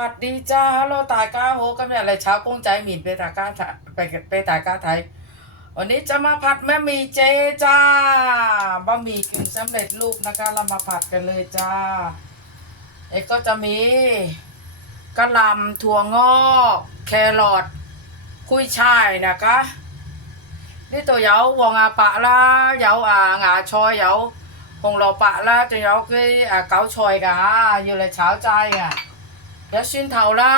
วัสดีจ้าฮัลโหลตาก้าโฮกำเนิดอะไรเช้ากุ้งใจหมิ่นไปตาก้าไปไปตาก้าไทย วันนี้จะมาผัดแม่หมี่เจจ้าบะหมี่กึ่งสำเร็จรูปนะคะ เรามาผัดกันเลยจ้า เอกก็จะมีกระหล่ำถั่วงอกแครอทคุยช่ายนะคะนี่ตัวเหยาววงอาปะละเหยาวอ่างาชอยเหยาวหงเราปะละตัวเหยาวก็อ่าเกาชอยกะอยู่เลยเช้าใจอะ แล้วชิ้นเถาละ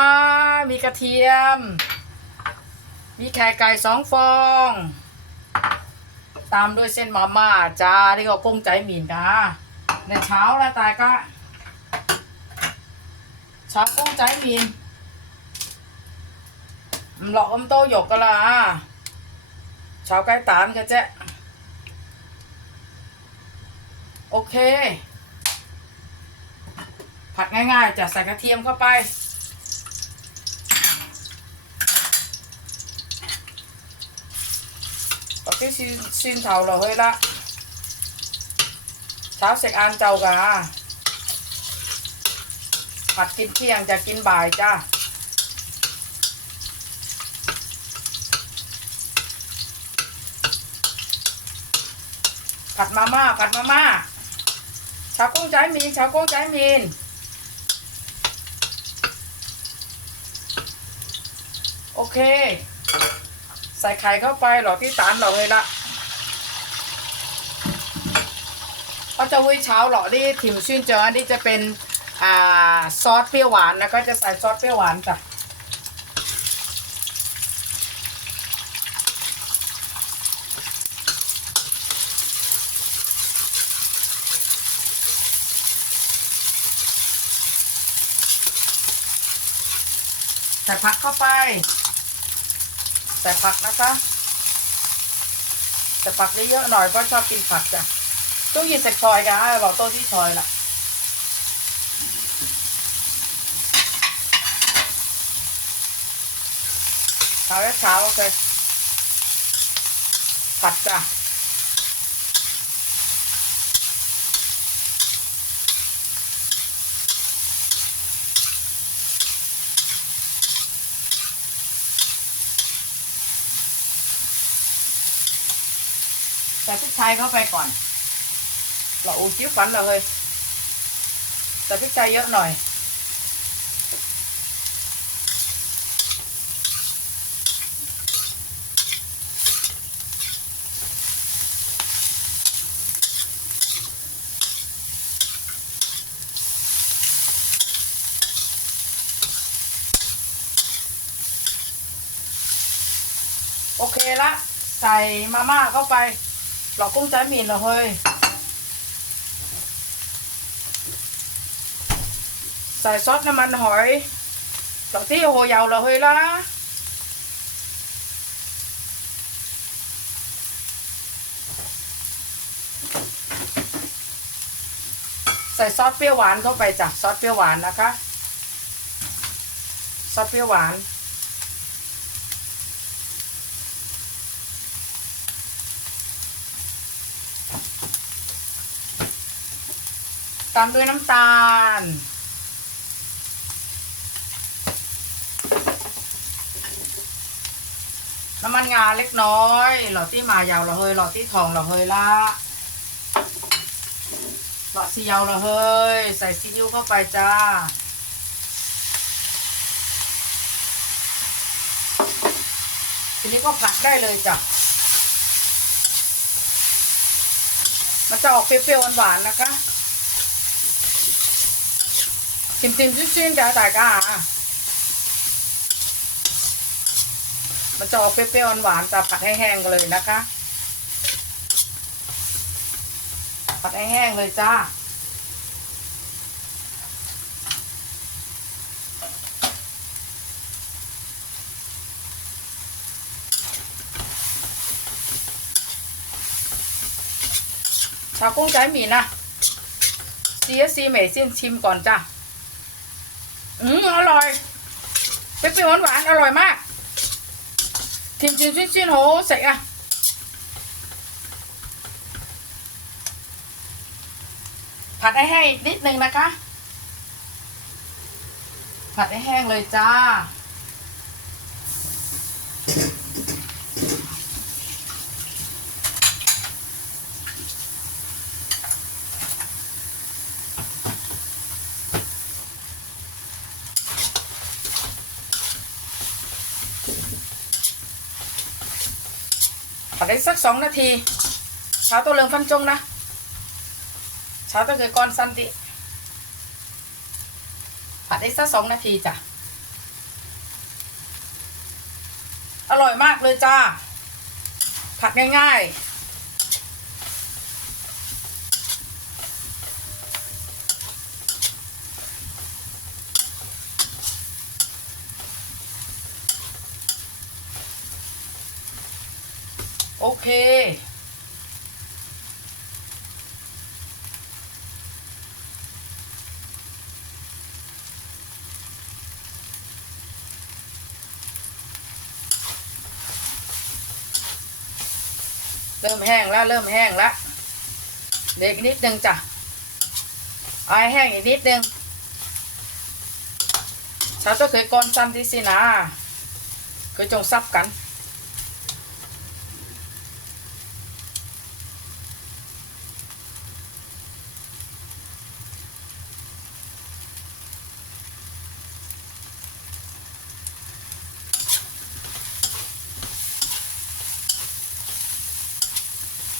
มีกระเทียม มีไข่ไก่สองฟอง ตามด้วยเส้นมาม่าจ้าที่เขากุ้งใจหมิ่นนะในเช้าแล้วตายก็เช้ากุ้งใจหมิ่นหลอกอมโตหยกก็ละเช้าใกล้ตานก็เจ๊โอเค ผัดง่ายๆจะใส่กระเทียมเข้าไปก็ที่ซินซินเถาเราเฮ้ยละเช้าเสกอานเจ้ากะผัดกินเที่ยงจะกินบ่ายจ้าผัดมาม่าผัดมาม่าชาวกุ้งใจมีนชาวกุ้งใจมีน โอเค ใส่ไข่เข้าไปหรอที่ตานหรอเลยละเขาจะวิเช้าหรอที่ถิ่มชื่นเจออันนี้จะเป็นอ่าซอสเปรี้ยวหวานนะก็จะใส่ซอสเปรี้ยวหวานจ้ะใส่ผักเข้าไป ส่ผักนะคะแต่ผักเยอะๆหน่อยเพราะชอบกินผักจ้ะตู้ยินใส่ซอยกันบอกโต๊ะที่ซอยละเช้าและเช้าโอเคผัดจ้ะ ใส่พริกไทยเข้าไปก่อน เราอูจิ้วฟันเราเลยใส่พริกไทยเยอะหน่อย โอเคละ ใส่มาม่าเข้าไป หลอกกุ้งใจมิ่นเรอเฮ้ยใส่ซอสน้ำมันหอยหลอกที่โหยาวเหรอเฮ้ยละใส่ซอสเปรี้ยวหวานเข้าไปจ้ะซอสเปรี้ยวหวานนะคะ ซอสเปรี้ยวหวาน ตามด้วยน้ำตาล น้ำมันงาเล็กน้อย หลอดที่มายาวเราเฮยหลอดที่ทองเราเฮยละหลอดสียาวเราเฮยใส่ซีอิ๊วเข้าไปจ้าทีนี้ก็ผัดได้เลยจ้ะ มันจะออกเปรี้ยวๆหวานๆนะคะ 甜甜酸酸嘅大家啊，มันจะออกเปรี้ยวๆหวานๆแต่ผัดแห้งๆกันเลยนะคะ ผัดแห้งๆเลยจ้า ชาวกุ้งใจหมี่นะ CSC เหม่เซียนชิมก่อนจ้า อืมอร่อยเปรี้ยวหวานอร่อยมากทิมจินชิ้นชิ้นโหใส่อะผัดให้ให้นิดนึงนะคะ ผัดให้แห้งเลยจ้า ผัดได้สักสองนาทีเช้าตัวเรืองฟันจงนะเช้าตัวเคยก้อนสันติ ผัดได้สักสองนาทีจ้ะ อร่อยมากเลยจ้า ผัดง่ายๆ โอเคเริ่มแห้งแล้วเริ่มแห้งแล้วเด็กนิดนึงจ้ะเอาแห้งอีกนิดนึงชาวตัวเคยก้อนสั้นที่สินะเคยจงซับกัน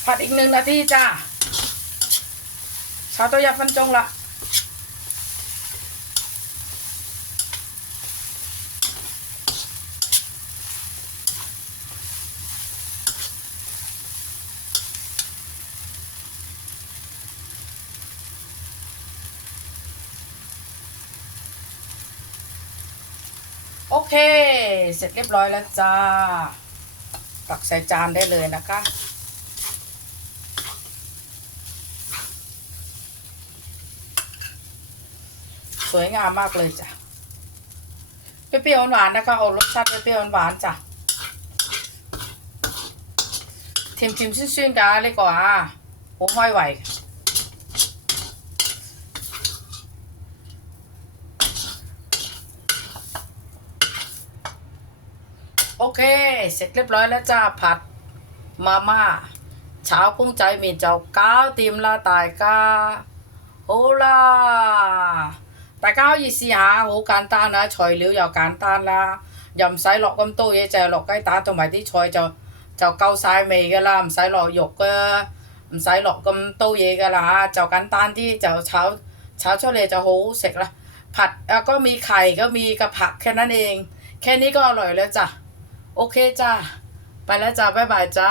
ผัดอีกหนึ่งนาทีจ้าชาวตัวยาฟันจงละโอเค เสร็จเรียบร้อยแล้วจ้าตักใส่จานได้เลยนะคะ สวยงามมากเลยจ้ะเปรี้ยวหวานนะคะเอารสชาติเปรี้ยวหวานจ้ะเค็มๆซื่นๆกันเลยกว่าผมไม่ไหวโอเค เสร็จเรียบร้อยแล้วจ้าผัดมาม่าเช้ากุ้งใจมีเจ้าก้าวติมลาตายกาโอลา 大家可以试下，好简单啊，材料又简单啦，又唔使落咁多嘢，就系落鸡蛋同埋啲菜就就够晒味噶啦，唔使落肉啊，唔使落咁多嘢噶啦吓，就简单啲就炒炒出嚟就好好食啦。ผัดอ่ะก็มีไข่ก็มีกับผักแค่นั้นเอง แค่นี้ก็อร่อยแล้วจ้ะ โอเคจ้า ไปแล้วจ้า บ๊ายบายจ้า